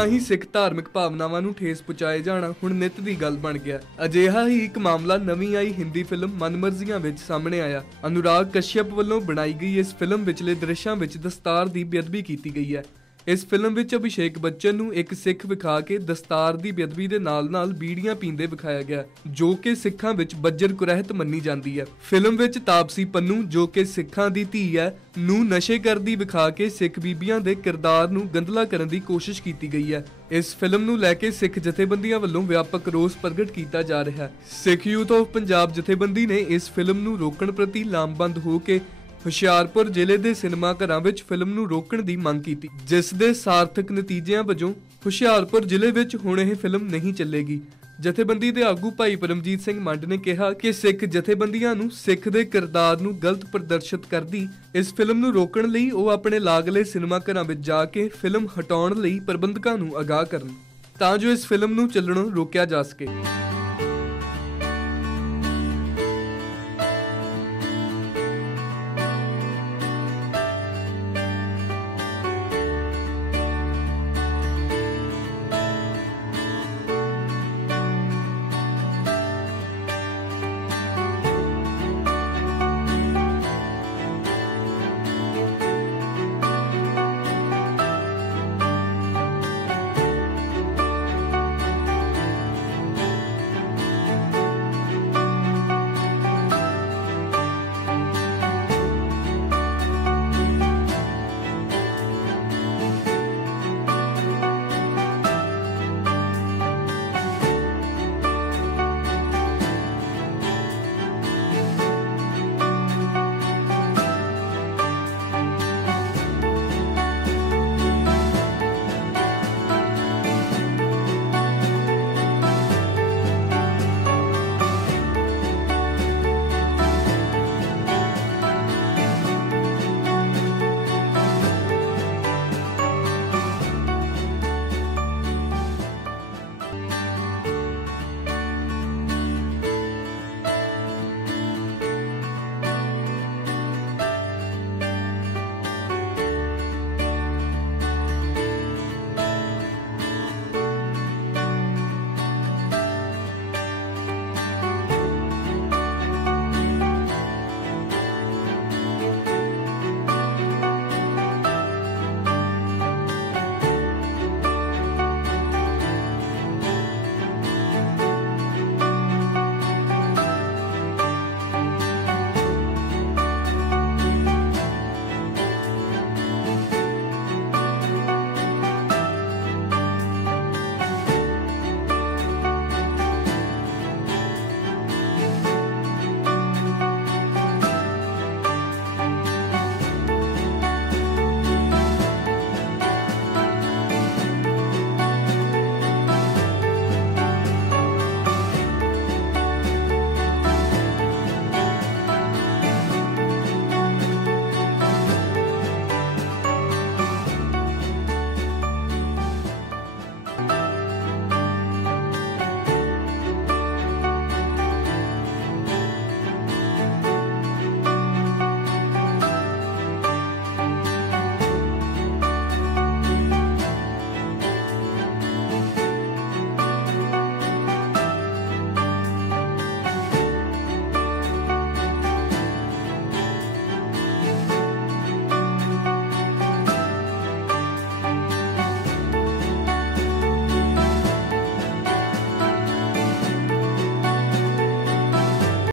ਤਰ੍ਹਾਂ ਹੀ ਸਿੱਖ ਧਾਰਮਿਕ ਭਾਵਨਾਵਾਂ ਨੂੰ ਠੇਸ ਪਹੁੰਚਾਏ ਜਾਣਾ ਹੁਣ ਨਿੱਤ ਦੀ ਗੱਲ ਬਣ ਗਿਆ। ਅਜਿਹਾ ਹੀ ਇੱਕ ਮਾਮਲਾ ਨਵੀਂ ਆਈ ਹਿੰਦੀ ਫਿਲਮ ਮਨਮਰਜ਼ੀਆਂ ਵਿੱਚ ਸਾਹਮਣੇ ਆਇਆ। ਅਨੁਰਾਗ ਕਸ਼ਯਪ ਵੱਲੋਂ ਬਣਾਈ ਗਈ ਇਸ ਫਿਲਮ ਵਿਚਲੇ ਦ੍ਰਿਸ਼ਾਂ ਵਿੱਚ ਦਸਤਾਰ ਦੀ ਬੇਅਦਬੀ ਕੀਤੀ ਗਈ ਹੈ। ਇਸ ਫਿਲਮ ਵਿੱਚ ਅਭਿਸ਼ੇਕ ਬੱਚਨ ਨੂੰ ਇੱਕ ਸਿੱਖ ਵਿਖਾ ਕੇ ਦਸਤਾਰ ਦੀ ਬੇਅਦਬੀ ਦੇ ਨਾਲ-ਨਾਲ ਬੀੜੀਆਂ ਪੀਂਦੇ ਵਿਖਾਇਆ ਗਿਆ, ਜੋ ਕਿ ਸਿੱਖਾਂ ਵਿੱਚ ਬੱਜਰ ਕੁਰਹਿਤ ਮੰਨੀ ਜਾਂਦੀ ਹੈ। ਫਿਲਮ ਵਿੱਚ ਤਾਪਸੀ ਪੰਨੂ, ਜੋ ਕਿ ਸਿੱਖਾਂ ਦੀ ਧੀ ਹੈ, ਨੂੰ ਨਸ਼ੇ ਕਰਦੀ ਵਿਖਾ ਕੇ ਸਿੱਖ ਬੀਬੀਆਂ ਦੇ ਕਿਰਦਾਰ ਨੂੰ ਗੰਧਲਾ ਕਰਨ ਦੀ ਕੋਸ਼ਿਸ਼ ਕੀਤੀ ਗਈ ਹੈ। ਇਸ ਫਿਲਮ ਨੂੰ ਲੈ ਕੇ ਸਿੱਖ ਜਥੇਬੰਦੀਆਂ ਵੱਲੋਂ ਵਿਆਪਕ ਰੋਸ ਪ੍ਰਗਟ ਕੀਤਾ ਜਾ ਰਿਹਾ ਹੈ। ਸਿੱਖ ਯੂਥ ਆਫ ਪੰਜਾਬ ਜਥੇਬੰਦੀ ਨੇ ਇਸ ਫਿਲਮ ਨੂੰ ਰੋਕਣ ਪ੍ਰਤੀ ਲਾਮਬੰਦ ਹੋ ਕੇ ਹੁਸ਼ਿਆਰਪੁਰ ਜ਼ਿਲ੍ਹੇ ਦੇ ਸਿਨੇਮਾ ਘਰਾਂ ਵਿੱਚ ਫਿਲਮ ਨੂੰ ਰੋਕਣ ਦੀ ਮੰਗ ਕੀਤੀ, ਜਿਸ ਦੇ ਸਾਰਥਕ ਨਤੀਜਿਆਂ ਵਜੋਂ ਹੁਸ਼ਿਆਰਪੁਰ ਜ਼ਿਲ੍ਹੇ ਵਿੱਚ ਹੁਣ ਇਹ ਫਿਲਮ ਨਹੀਂ ਚੱਲੇਗੀ। ਜਥੇਬੰਦੀ ਦੇ ਆਗੂ ਭਾਈ ਪਰਮਜੀਤ ਸਿੰਘ ਮੰਡ ਨੇ ਕਿਹਾ ਕਿ ਸਿੱਖ ਜਥੇਬੰਦੀਆਂ ਨੂੰ ਸਿੱਖ ਦੇ ਕਿਰਦਾਰ ਨੂੰ ਗਲਤ ਪ੍ਰਦਰਸ਼ਿਤ ਕਰਦੀ ਇਸ ਫਿਲਮ ਨੂੰ ਰੋਕਣ ਲਈ ਉਹ ਆਪਣੇ ਲਾਗਲੇ ਸਿਨੇਮਾ ਘਰਾਂ ਵਿੱਚ ਜਾ ਕੇ ਫਿਲਮ ਹਟਾਉਣ ਲਈ ਪ੍ਰਬੰਧਕਾਂ ਨੂੰ ਅਗਾਹ ਕਰਨ, ਤਾਂ ਜੋ ਇਸ ਫਿਲਮ ਨੂੰ ਚੱਲਣੋਂ ਰੋਕਿਆ ਜਾ ਸਕੇ।